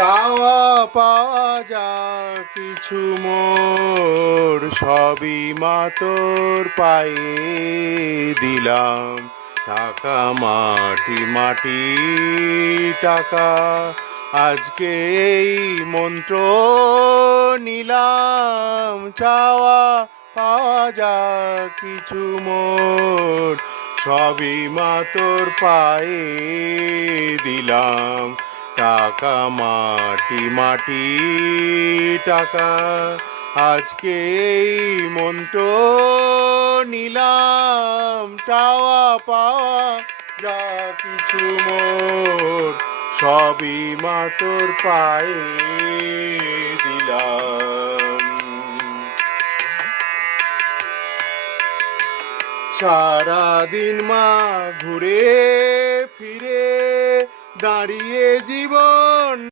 চাওয়া পাওয়া যা কিছু মোর সবই মা তোর পায়ে দিলাম। টাকা মাটি মাটি টাকা, আজকে এই মন্ত্র নিলাম। চাওয়া পাওয়া যা কিছু মোর সবই মা তোর পায়ে দিলাম। টাকা মাটি মাটি টাকা, আজকে এই মন্ত্র নিলাম। চাওয়া পাওয়া যা কিছু মোর সবই মা তোর পায়ে দিলাম। সারাদিন মা ঘুরে ফিরে দাঁড়িয়ে জীবন